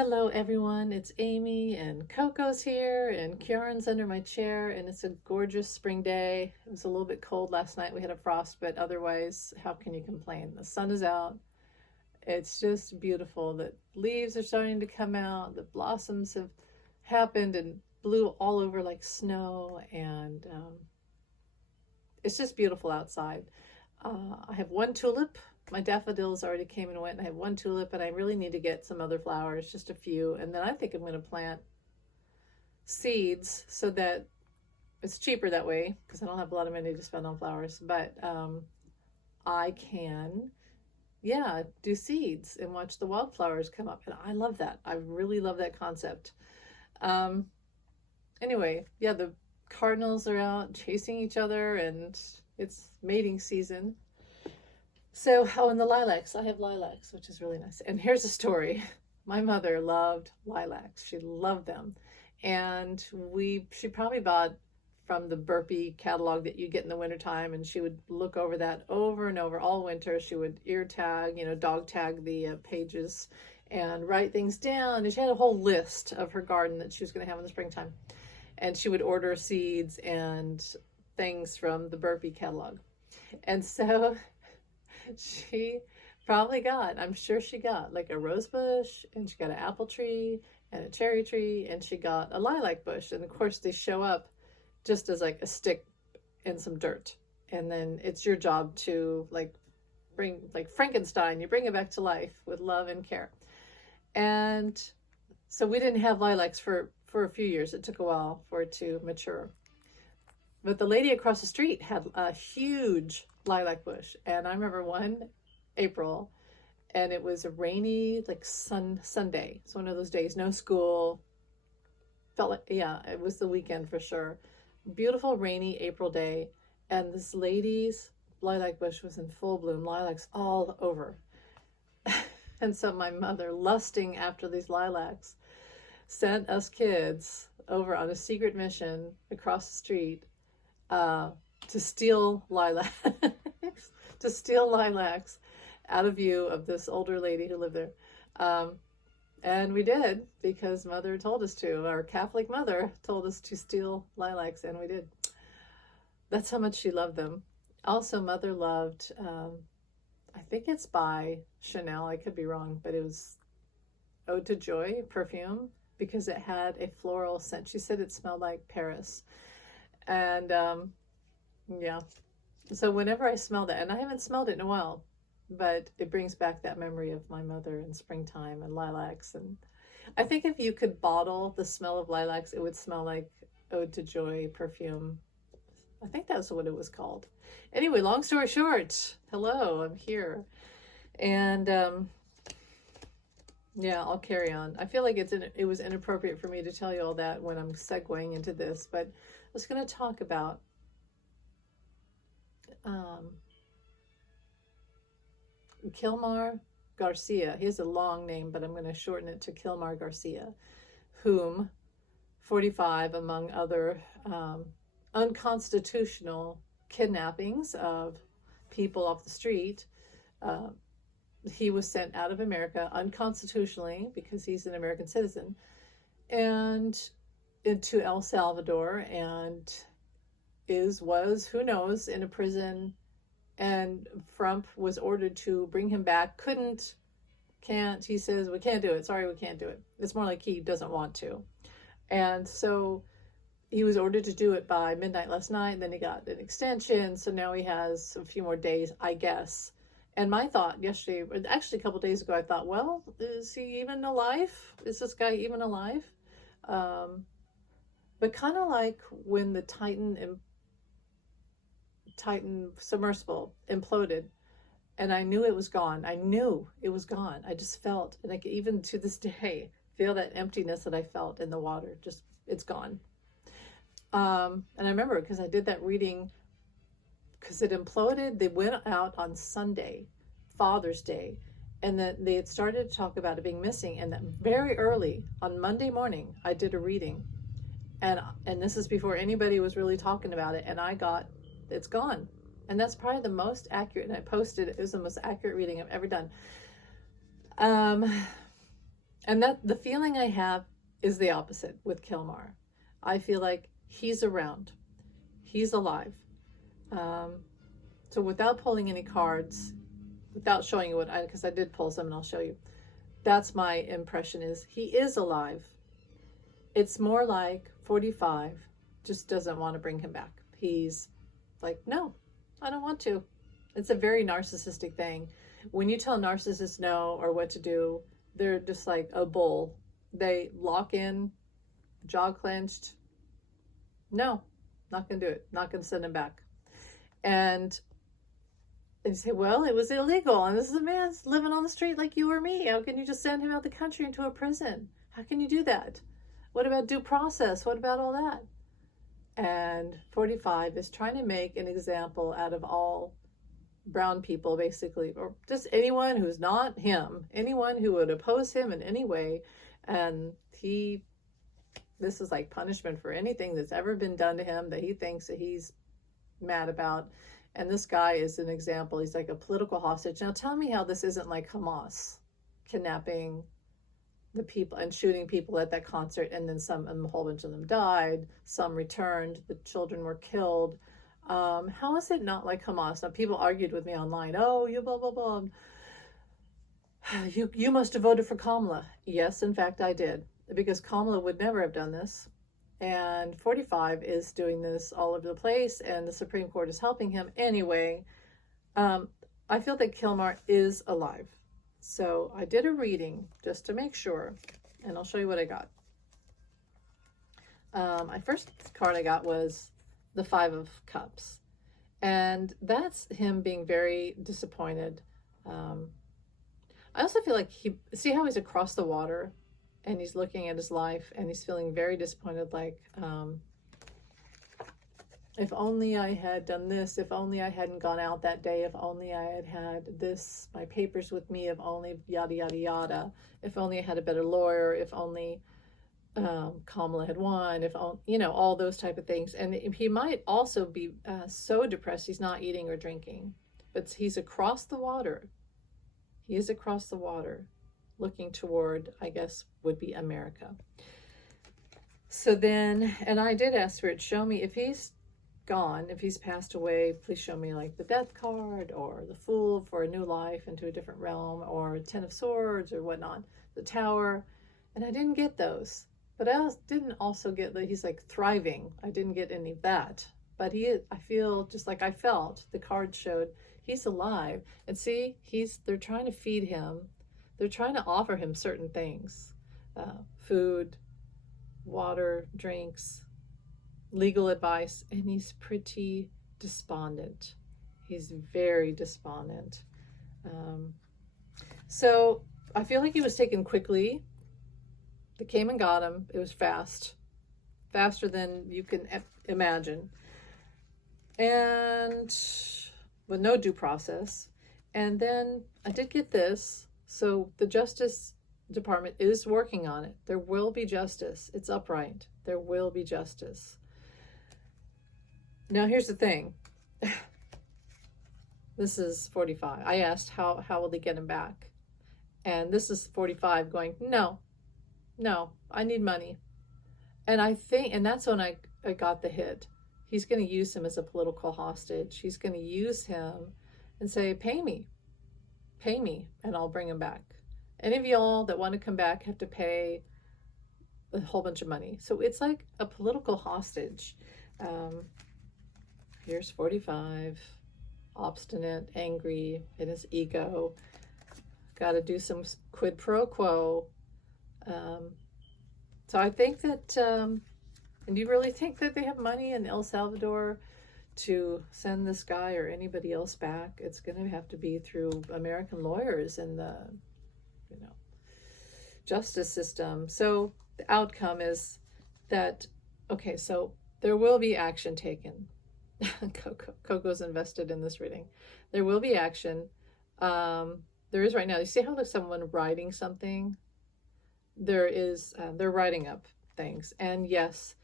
Hello everyone, it's Amy and Coco's here and Kieran's under my chair and it's a gorgeous spring day. It was a little bit cold last night. We had a frost, but otherwise, how can you complain? The sun is out. It's just beautiful. The leaves are starting to come out. The blossoms have happened and blew all over like snow and it's just beautiful outside. I have one tulip. My daffodils already came and went. I have one tulip, and I really need to get some other flowers, just a few. And then I think I'm going to plant seeds so that it's cheaper that way because I don't have a lot of money to spend on flowers. But I can, yeah, do seeds and watch the wildflowers come up. And I love that. I really love that concept. Anyway, yeah, the cardinals are out chasing each other, and it's mating season. So, oh, and the lilacs. I have lilacs, which is really nice. And here's a story. My mother loved lilacs. She loved them. And she probably bought from the Burpee catalog that you get in the wintertime, and she would look over that over and over all winter. She would ear tag, dog tag the pages and write things down. And she had a whole list of her garden that she was going to have in the springtime. And she would order seeds and things from the Burpee catalog. And so she probably got, I'm sure she got like a rose bush, and she got an apple tree and a cherry tree, and she got a lilac bush. And of course they show up just as like a stick and some dirt. And then it's your job to bring, like Frankenstein, you bring it back to life with love and care. And so we didn't have lilacs for a few years. It took a while for it to mature. But the lady across the street had a huge lilac bush. And I remember one April, and it was a rainy, Sunday. It's one of those days, no school. Felt like, yeah, it was the weekend for sure. Beautiful rainy April day. And this lady's lilac bush was in full bloom, lilacs all over. And so my mother, lusting after these lilacs, sent us kids over on a secret mission across the street to steal lilacs, out of view of this older lady who lived there. And we did, because mother told us to. Our Catholic mother told us to steal lilacs, and we did. That's how much she loved them. Also, mother loved, I think it's by Chanel, I could be wrong, but it was Ode to Joy perfume, because it had a floral scent. She said it smelled like Paris. And yeah, so whenever I smell that, and I haven't smelled it in a while, but it brings back that memory of my mother in springtime and lilacs. And I think if you could bottle the smell of lilacs, it would smell like Ode to Joy perfume. I think that's what it was called. Anyway, long story short, hello, I'm here. And yeah, I'll carry on. I feel like it was inappropriate for me to tell you all that when I'm segueing into this, but I was going to talk about Kilmar Garcia. He has a long name, but I'm going to shorten it to Kilmar Garcia, whom 45, among other unconstitutional kidnappings of people off the street, he was sent out of America unconstitutionally because he's an American citizen, and into El Salvador, and was who knows, in a prison. And Trump was ordered to bring him back. Can't. He says, we can't do it. Sorry, we can't do it. It's more like he doesn't want to. And so he was ordered to do it by midnight last night. And then he got an extension. So now he has a few more days, I guess. And my thought yesterday, actually a couple days ago, I thought, well, is he even alive? Is this guy even alive? But kind of like when the Titan submersible imploded, and I knew it was gone. I knew it was gone. I just felt, and I can even to this day feel that emptiness that I felt in the water. Just, it's gone. And I remember because I did that reading, because it imploded. They went out on Sunday, Father's Day, and then they had started to talk about it being missing. And that very early on Monday morning, I did a reading, and this is before anybody was really talking about it. And I got, it's gone. And that's probably the most accurate, and I posted, it was the most accurate reading I've ever done. And that the feeling I have is the opposite with Kilmar. I feel like he's around, he's alive. Um, so without pulling any cards, without showing you what because I did pull some and I'll show you. That's my impression, is he is alive. It's more like 45 just doesn't want to bring him back. He's like, no, I don't want to. It's a very narcissistic thing. When you tell narcissists no or what to do, they're just like a bull. They lock in, jaw clenched. No, not going to do it. Not going to send him back. And you say, well, it was illegal. And this is a man living on the street like you or me. How can you just send him out the country into a prison? How can you do that? What about due process? What about all that? And 45 is trying to make an example out of all brown people, basically, or just anyone who's not him, anyone who would oppose him in any way. And this is like punishment for anything that's ever been done to him that he thinks that he's mad about. And this guy is an example. He's like a political hostage. Now tell me how this isn't like Hamas kidnapping the people and shooting people at that concert, and then a whole bunch of them died, some returned, the children were killed. How is it not like Hamas? Now people argued with me online, oh, you blah blah blah, you must have voted for Kamala. Yes, in fact I did, because Kamala would never have done this, and 45 is doing this all over the place, and the Supreme Court is helping him anyway. I feel that Kilmar is alive. So I did a reading just to make sure, and I'll show you what I got. My first card I got was the 5 of Cups, and that's him being very disappointed. I also feel like see how he's across the water and he's looking at his life and he's feeling very disappointed, like, if only I had done this, if only I hadn't gone out that day, if only I had had this, my papers with me, if only yada, yada, yada, if only I had a better lawyer, if only Kamala had won, if only, all those type of things. And he might also be so depressed he's not eating or drinking, but he's across the water. He is across the water looking toward, I guess, would be America. So then, and I did ask Spirit, show me if he's gone, if he's passed away, please show me like the death card or the Fool for a new life into a different realm, or 10 of Swords or whatnot, the Tower. And I didn't get those, but I didn't also get that he's like thriving. I didn't get any of that, but I feel just like I felt the card showed he's alive. And see, they're trying to feed him. They're trying to offer him certain things, food, water, drinks, legal advice, and he's pretty despondent. He's very despondent. So I feel like he was taken quickly. They came and got him. It was faster than you can imagine, and with no due process. And then I did get this. So the Justice Department is working on it. There will be justice. It's upright. There will be justice. Now, here's the thing. This is 45. I asked how will they get him back? And this is 45 going, no, I need money. And I think, and that's when I got the hit. He's going to use him as a political hostage. He's going to use him and say, pay me, and I'll bring him back. Any of y'all that want to come back have to pay a whole bunch of money. So it's like a political hostage. Here's 45, obstinate, angry, in his ego. Got to do some quid pro quo. So I think that, and do you really think that they have money in El Salvador to send this guy or anybody else back? It's going to have to be through American lawyers and the, justice system. So the outcome is that, okay, so there will be action taken. Coco's invested in this reading. There will be action. There is right now. You see how there's someone writing something? There is, they're writing up things. And yes,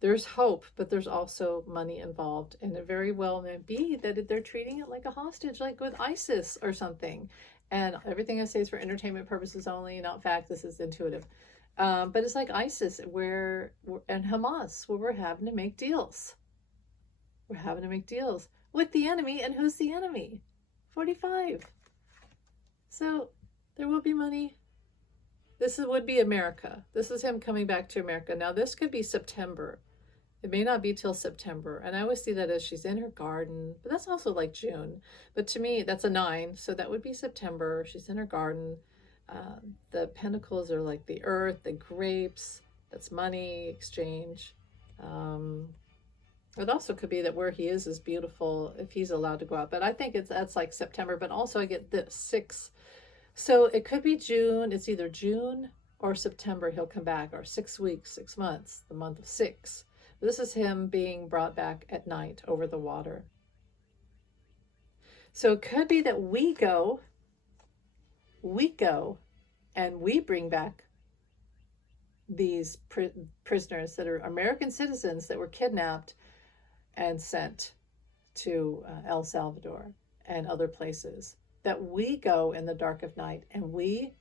there's hope, but there's also money involved. And it very well may be that they're treating it like a hostage, like with ISIS or something. And everything I say is for entertainment purposes only, not fact. This is intuitive. But it's like ISIS and Hamas, where we're having to make deals. We're having to make deals with the enemy. And who's the enemy? 45. So there will be money. Would be America. This is him coming back to America. Now, this could be September. It may not be till September. And I always see that as she's in her garden. But that's also like June. But to me, that's a 9. So that would be September. She's in her garden. The pentacles are like the earth, the grapes. That's money, exchange. It also could be that where he is beautiful if he's allowed to go out. But I think that's like September. But also I get the 6. So it could be June. It's either June or September he'll come back, or 6 weeks, 6 months, the month of 6. This is him being brought back at night over the water. So it could be that we go and we bring back these prisoners that are American citizens that were kidnapped and sent to El Salvador and other places. That we go in the dark of night and we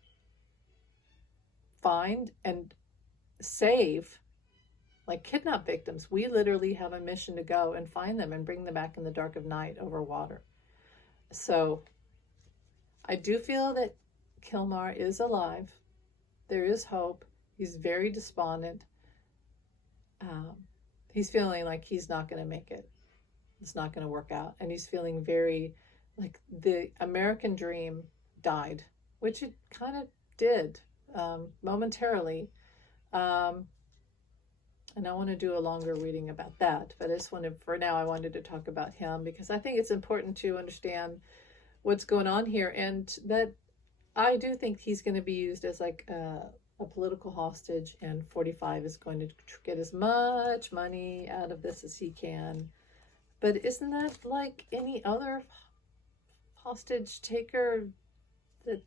find and save, like kidnap victims. We literally have a mission to go and find them and bring them back in the dark of night over water. So I do feel that Kilmar is alive. There is hope. He's very despondent. He's feeling like he's not going to make it. It's not going to work out. And he's feeling very like the American dream died, which it kind of did momentarily. And I want to do a longer reading about that. But I just wanted, for now, I wanted to talk about him because I think it's important to understand what's going on here. And that I do think he's going to be used as like a political hostage, and 45 is going to get as much money out of this as he can. But isn't that like any other hostage taker that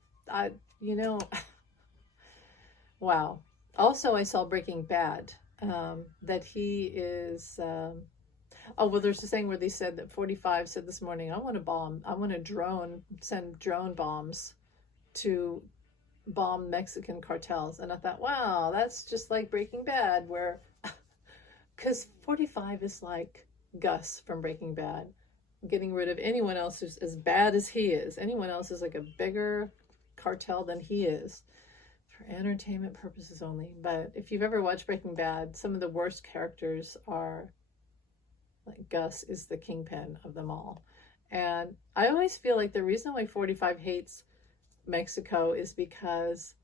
wow. Also, I saw Breaking Bad, that he is, there's a thing where they said that 45 said this morning, I want to send drone bombs to bomb Mexican cartels. And I thought, wow, that's just like Breaking Bad, where, because 45 is like Gus from Breaking Bad, getting rid of anyone else who's as bad as he is. Anyone else is like a bigger cartel than he is, for entertainment purposes only. But if you've ever watched Breaking Bad, some of the worst characters are, like Gus is the kingpin of them all. And I always feel like the reason why 45 hates Mexico is because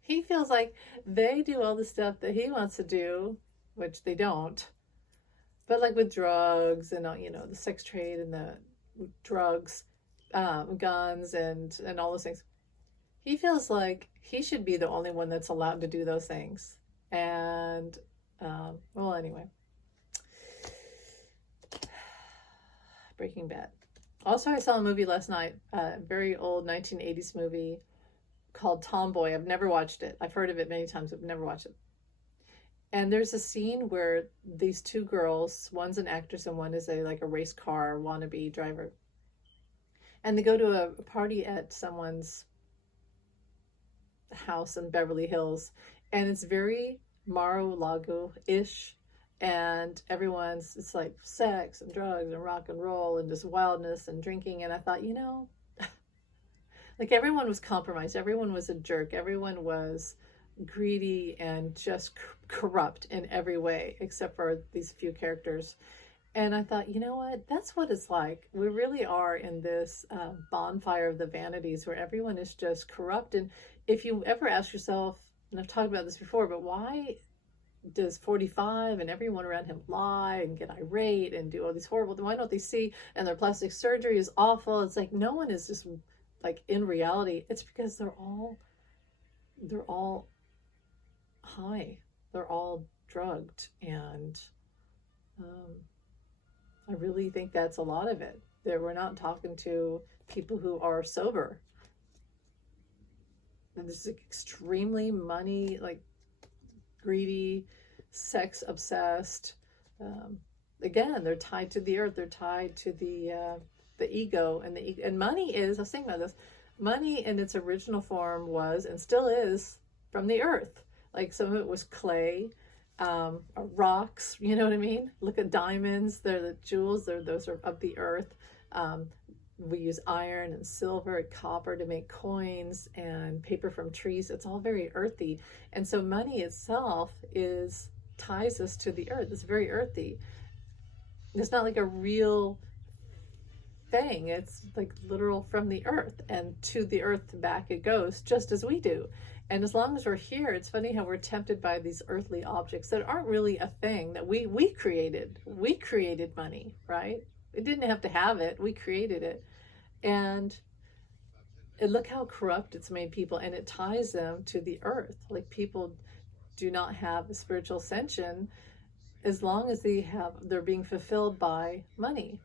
he feels like they do all the stuff that he wants to do, which they don't. But like with drugs and, the sex trade and the drugs, guns and all those things, he feels like he should be the only one that's allowed to do those things. And, anyway. Breaking Bad. Also, I saw a movie last night, a very old 1980s movie called Tomboy. I've never watched it. I've heard of it many times, but never watched it. And there's a scene where these two girls, one's an actress and one is a race car wannabe driver. And they go to a party at someone's house in Beverly Hills. And it's very Mar-a-Lago-ish. And it's like sex and drugs and rock and roll and just wildness and drinking. And I thought, like everyone was compromised. Everyone was a jerk. Everyone was greedy and just corrupt in every way, except for these few characters. And I thought, you know what? That's what it's like. We really are in this bonfire of the vanities where everyone is just corrupt. And if you ever ask yourself, and I've talked about this before, but why does 45 and everyone around him lie and get irate and do all these horrible things? Why don't they see? And their plastic surgery is awful. It's like no one is just like in reality. It's because they're all high. They're all drugged. And I really think that's a lot of it. We're not talking to people who are sober. And this is extremely money, greedy, sex obsessed. Again, they're tied to the earth. They're tied to the the ego, and money is, I was thinking about this, money in its original form was and still is from the earth. Like some of it was clay, rocks, you know what I mean? Look at diamonds, they're the jewels, those are of the earth. We use iron and silver and copper to make coins, and paper from trees. It's all very earthy. And so money itself ties us to the earth. It's very earthy. It's not like a real thing. It's like literal from the earth, and to the earth back it goes, just as we do. And as long as we're here, it's funny how we're tempted by these earthly objects that aren't really a thing that we created. We created money, right? It didn't have to have it. We created it. And look how corrupt it's made people, and it ties them to the earth. Like people do not have a spiritual ascension as long as they're being fulfilled by money.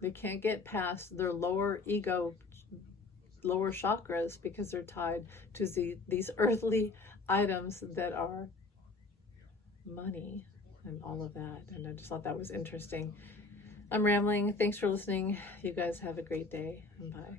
They can't get past their lower ego, lower chakras, because they're tied to these earthly items that are money and all of that. And I just thought that was interesting. I'm rambling. Thanks for listening. You guys have a great day, and bye.